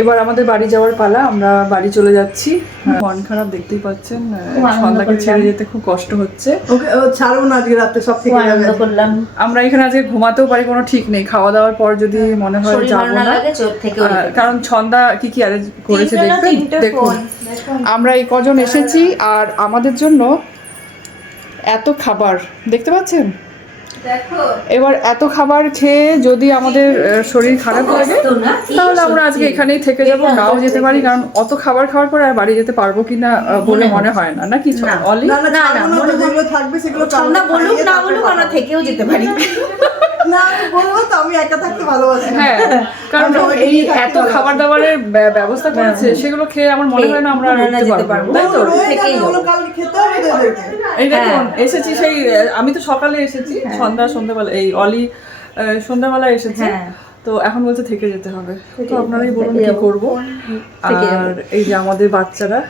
এবার আমাদের বাড়ি যাওয়ার পালা, আমরা বাড়ি চলে যাচ্ছি। মন খারাপ, দেখতেই পাচ্ছেন, সন্ধ্যাকে ছেড়ে যেতে খুব কষ্ট হচ্ছে। ছাড়বো না আজকে রাতে, সব থেকে আনন্দ করলাম। আমরা এখানে আজকে ঘুমাতেও পারি, কোনো ঠিক নেই। খাওয়া দাওয়ার পর যদি মনে হয় যাবো না, কারণ সন্ধ্যা কি কি অ্যারেঞ্জ করেছে দেখবেন। দেখুন আমরা এই কজন এসেছি, আর আমাদের জন্য এত খাবার দেখতে পাচ্ছেন। এবার এত খাবার খেয়ে যদি আমাদের শরীর খারাপ লাগে তাহলে আমরা আজকে এখানেই থেকে যাবো, নাও যেতে পারি, কারণ অত খাবার খাওয়ার পরে আর বাড়ি যেতে পারবো কিনা বলে মনে হয় না। নাকি অলি? যেগুলো থাকবে সেগুলো বলুক না বলুক, আমরা থেকেও যেতে পারি। না বলবো তো, আমি একা থাকতে ভালোবাসি। হ্যাঁ, কারণ এই এত খাবার দাবারের ব্যবস্থা করেছে, সেগুলো খেয়ে আমার মনে হয় না আমরা যেতে পারবো, তাই তো? এই দেখুন এসেছি, সেই আমি তো সকালে এসেছি, সন্ধ্যাবেলা এই অলি সন্ধ্যাবেলা এসেছে, তো এখন বলছে থেকে যেতে হবে। তো আপনারাই বলুন কি করবো। আর এই যে আমাদের বাচ্চারা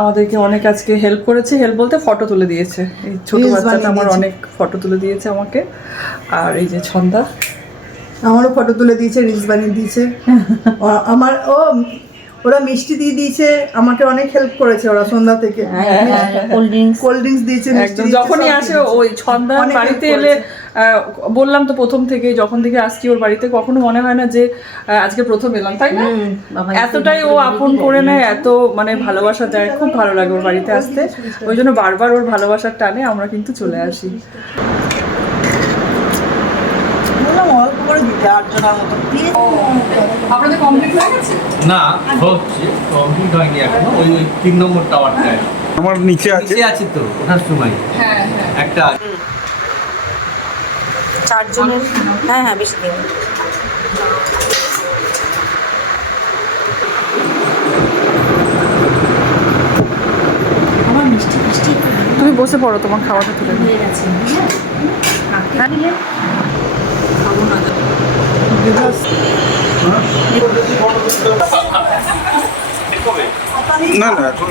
আমাদেরকে অনেক আজকে হেল্প করেছে, হেল্প বলতে ফটো তুলে দিয়েছে। এই ছোট বাচ্চাটা আমার অনেক ফটো তুলে দিয়েছে আমাকে। আর এই যে ছন্দা আমারও ফটো তুলে দিয়েছে, রিলস বানিয়ে দিয়েছে। আমার ওরা মিষ্টি দিয়ে দিয়েছে, আমাকে অনেক হেল্প করেছে ওরা সন্ধ্যা থেকে। কোল্ড ড্রিঙ্কস দিয়েছে। যখনই আসে ওই ছন্দা বাড়িতে এলে, বললাম তো প্রথম থেকে, যখন থেকে আসছি ওর বাড়িতে, কখনো মনে হয় না যে আজকে প্রথম এলাম, তাই না? এতটাই ও আপন করে নেয়, এত মানে ভালোবাসা দেয়, খুব ভালো লাগে ওর বাড়িতে আসতে। ওই জন্য বারবার ওর ভালোবাসার টানে আমরা কিন্তু চলে আসি। আপনাদের কমপ্লিট হয়ে গেছে? না, হচ্ছে কমপ্লিট হয়নি এখনো। ওই 3 নম্বর টাওয়ারটায় আমার নিচে আছে তো ওঠার সময় হ্যাঁ একটা চারজনের। হ্যাঁ বেশি দিন। আমার মিষ্টি মিষ্টি তুমি বসে পড়ো, তোমার খাওয়াটা তুলে নিই। হয়ে গেছে। হ্যাঁ দিলে না না এখন